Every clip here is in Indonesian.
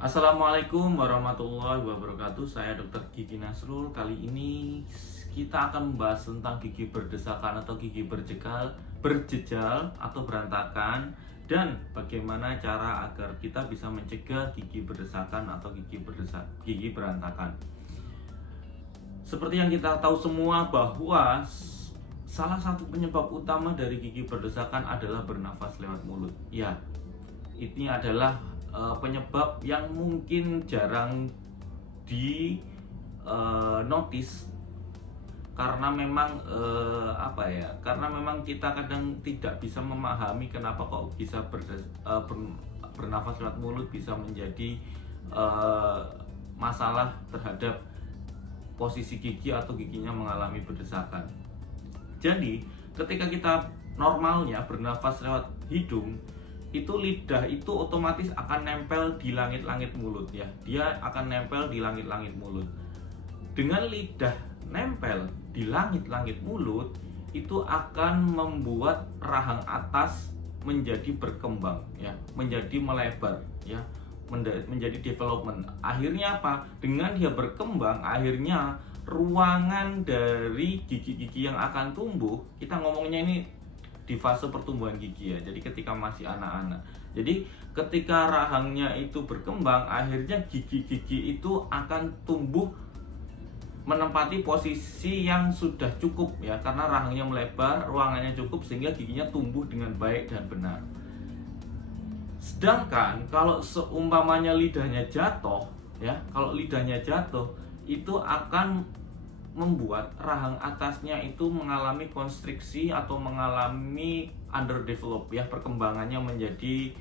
Assalamualaikum warahmatullahi wabarakatuh. Saya Dr. Gigi Nasrul. Kali ini kita akan membahas tentang gigi berdesakan atau gigi berjejal atau berantakan, dan bagaimana cara agar kita bisa mencegah gigi berdesakan atau gigi berantakan. Seperti yang kita tahu semua bahwa salah satu penyebab utama dari gigi berdesakan adalah bernafas lewat mulut. Ya, ini adalah penyebab yang mungkin jarang di notice karena memang karena memang kita kadang tidak bisa memahami kenapa kok bisa bernafas lewat mulut bisa menjadi masalah terhadap posisi gigi atau giginya mengalami berdesakan. Jadi ketika kita normalnya bernafas lewat hidung, itu lidah itu otomatis akan nempel di langit-langit mulut ya. Dia akan nempel di langit-langit mulut. Dengan lidah nempel di langit-langit mulut, itu akan membuat rahang atas menjadi berkembang ya, menjadi melebar ya, menjadi development. Akhirnya apa? Dengan dia berkembang, akhirnya ruangan dari gigi-gigi yang akan tumbuh, kita ngomongnya ini di fase pertumbuhan gigi ya. Jadi ketika masih anak-anak. Jadi ketika rahangnya itu berkembang, akhirnya gigi-gigi itu akan tumbuh menempati posisi yang sudah cukup ya, karena rahangnya melebar, ruangannya cukup sehingga giginya tumbuh dengan baik dan benar. Sedangkan kalau seumpamanya lidahnya jatuh ya, kalau lidahnya jatuh itu akan membuat rahang atasnya itu mengalami konstriksi atau mengalami underdevelop ya, perkembangannya menjadi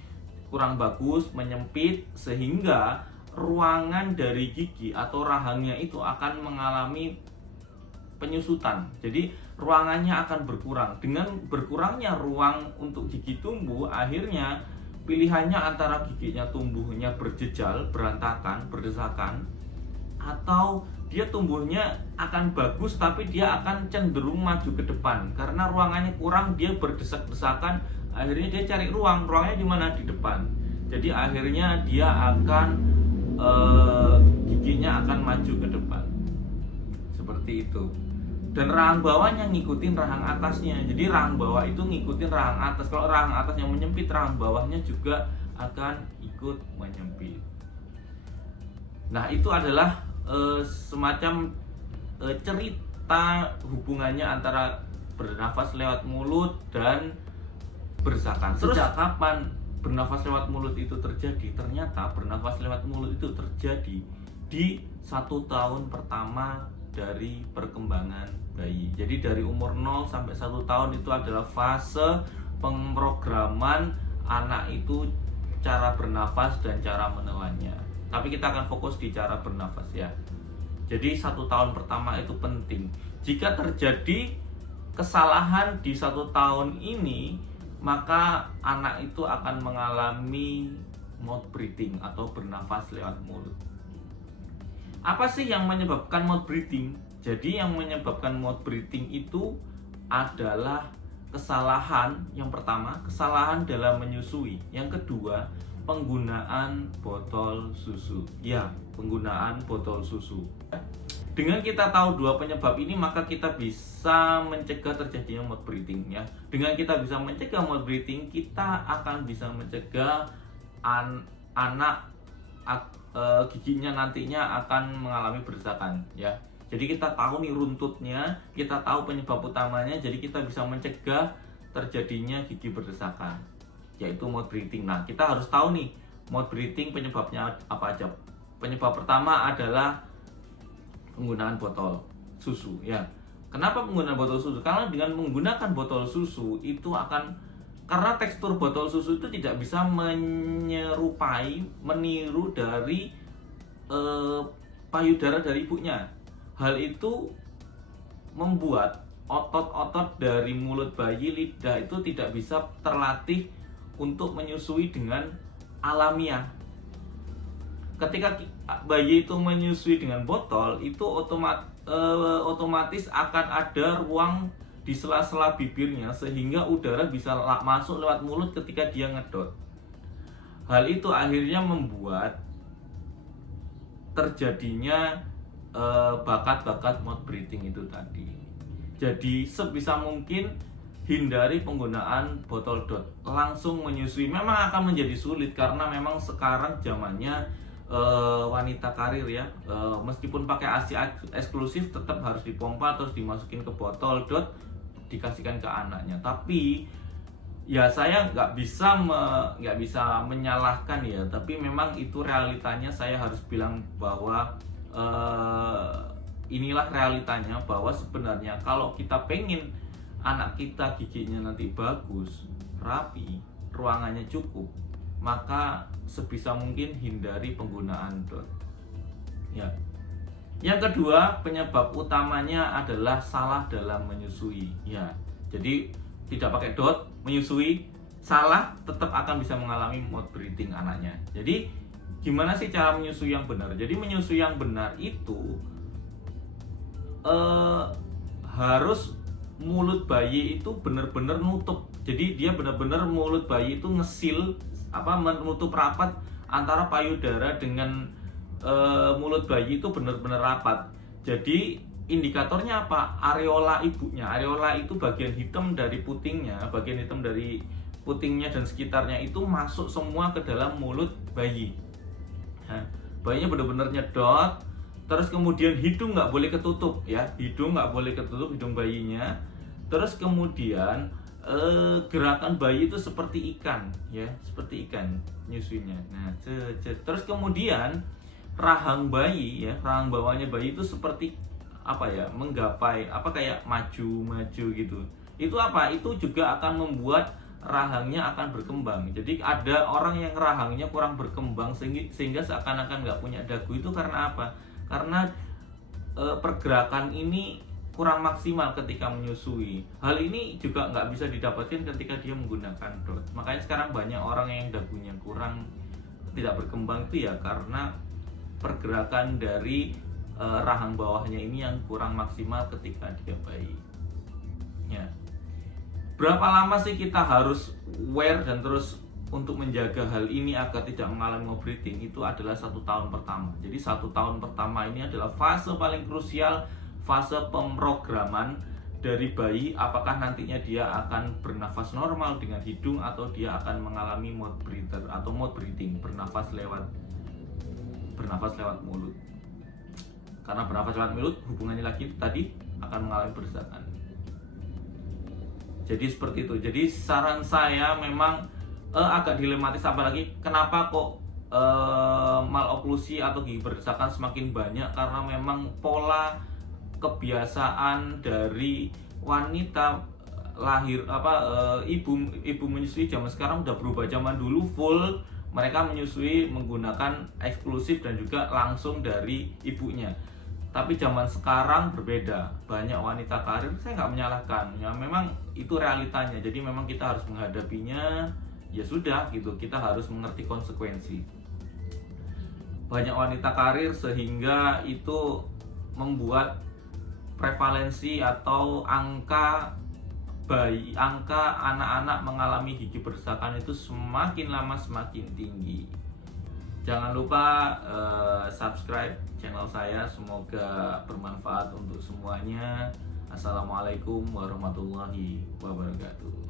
kurang bagus, menyempit, sehingga ruangan dari gigi atau rahangnya itu akan mengalami penyusutan. Jadi ruangannya akan berkurang. Dengan berkurangnya ruang untuk gigi tumbuh, akhirnya pilihannya antara giginya tumbuhnya berjejal, berantakan, berdesakan, atau dia tumbuhnya akan bagus tapi dia akan cenderung maju ke depan karena ruangannya kurang, dia berdesak-desakan, akhirnya dia cari ruangnya di mana? Di depan. Jadi akhirnya dia akan giginya akan maju ke depan seperti itu, dan rahang bawahnya ngikutin rahang atasnya. Jadi rahang bawah itu ngikutin rahang atas. Kalau rahang atasnya menyempit, rahang bawahnya juga akan ikut menyempit. Nah, itu adalah semacam cerita hubungannya antara bernafas lewat mulut dan berdesakan. Sejak kapan bernafas lewat mulut itu terjadi? Ternyata bernafas lewat mulut itu terjadi di 1 tahun pertama dari perkembangan bayi. Jadi dari umur 0 sampai 1 tahun itu adalah fase pemrograman anak itu cara bernafas dan cara menelannya. Tapi kita akan fokus di cara bernafas ya. Jadi 1 tahun pertama itu penting. Jika terjadi kesalahan di 1 tahun ini, maka anak itu akan mengalami mouth breathing atau bernafas lewat mulut. Apa sih yang menyebabkan mouth breathing? Jadi yang menyebabkan mouth breathing itu adalah kesalahan. Yang pertama, kesalahan dalam menyusui. Yang kedua, penggunaan botol susu. Ya, penggunaan botol susu. Dengan kita tahu 2 penyebab ini, maka kita bisa mencegah terjadinya mouth breathing ya. Dengan kita bisa mencegah mouth breathing, kita akan bisa mencegah anak giginya nantinya akan mengalami berdesakan ya. Jadi kita tahu nih runtutnya, kita tahu penyebab utamanya, jadi kita bisa mencegah terjadinya gigi berdesakan, yaitu mouth breathing. Nah, kita harus tahu nih mouth breathing penyebabnya apa aja. Penyebab pertama adalah penggunaan botol susu ya. Kenapa penggunaan botol susu? Karena dengan menggunakan botol susu itu karena tekstur botol susu itu tidak bisa meniru dari payudara dari ibunya. Hal itu membuat otot-otot dari mulut bayi, lidah itu tidak bisa terlatih untuk menyusui dengan alamiah. Ketika bayi itu menyusui dengan botol, itu otomatis akan ada ruang di sela-sela bibirnya sehingga udara bisa masuk lewat mulut ketika dia ngedot. Hal itu akhirnya membuat terjadinya bakat-bakat mouth breathing itu tadi. Jadi sebisa mungkin hindari penggunaan botol dot, langsung menyusui. Memang akan menjadi sulit karena memang sekarang zamannya wanita karir ya, meskipun pakai ASI eksklusif tetap harus dipompa terus dimasukin ke botol dot, dikasihkan ke anaknya. Tapi ya saya nggak bisa menyalahkan ya, tapi memang itu realitanya. Saya harus bilang bahwa inilah realitanya, bahwa sebenarnya kalau kita pengen anak kita giginya nanti bagus, rapi, ruangannya cukup, maka sebisa mungkin hindari penggunaan dot. Ya. Yang kedua, penyebab utamanya adalah salah dalam menyusui. Ya. Jadi tidak pakai dot, menyusui salah, tetap akan bisa mengalami mouth breathing anaknya. Jadi gimana sih cara menyusui yang benar? Jadi menyusui yang benar itu harus mulut bayi itu benar-benar nutup. Jadi dia benar-benar mulut bayi itu ngesil, menutup rapat antara payudara dengan mulut bayi itu benar-benar rapat. Jadi indikatornya apa? Areola ibunya. Areola itu bagian hitam dari putingnya, bagian hitam dari putingnya dan sekitarnya itu masuk semua ke dalam mulut bayi. Nah, bayinya benar-benar nyedot. Terus kemudian hidung nggak boleh ketutup ya, hidung nggak boleh ketutup, hidung bayinya. Terus kemudian gerakan bayi itu seperti ikan ya, seperti ikan nyusuinya. Nah, terus kemudian rahang bayi ya, rahang bawahnya bayi itu seperti menggapai kayak maju gitu. Itu Itu juga akan membuat rahangnya akan berkembang. Jadi ada orang yang rahangnya kurang berkembang sehingga seakan-akan nggak punya dagu. Itu karena apa? Karena pergerakan ini kurang maksimal ketika menyusui. Hal ini juga nggak bisa didapatkan ketika dia menggunakan dot. Makanya sekarang banyak orang yang dagunya kurang, tidak berkembang itu ya karena pergerakan dari rahang bawahnya ini yang kurang maksimal ketika dia bayi. Ya. Berapa lama sih kita harus wear dan terus untuk menjaga hal ini agar tidak mengalami mouth breathing? Itu adalah 1 tahun pertama. Jadi 1 tahun pertama ini adalah fase paling krusial, fase pemrograman dari bayi, apakah nantinya dia akan bernafas normal dengan hidung atau dia akan mengalami mouth breather atau mouth breathing, bernafas lewat mulut. Karena bernafas lewat mulut hubungannya lagi tadi akan mengalami berdesakan. Jadi seperti itu. Jadi saran saya memang agak dilematis, apalagi kenapa kok maloklusi atau gigi berdesakan semakin banyak, karena memang pola kebiasaan dari wanita lahir ibu menyusui zaman sekarang udah berubah. Zaman dulu full mereka menyusui menggunakan eksklusif dan juga langsung dari ibunya. Tapi zaman sekarang berbeda, banyak wanita karir, saya nggak menyalahkan ya, memang itu realitanya. Jadi memang kita harus menghadapinya, ya sudah gitu, kita harus mengerti konsekuensi. Banyak wanita karir sehingga itu membuat prevalensi atau angka anak-anak mengalami gigi berdesakan itu semakin lama semakin tinggi. Jangan lupa subscribe channel saya, semoga bermanfaat untuk semuanya. Assalamualaikum warahmatullahi wabarakatuh.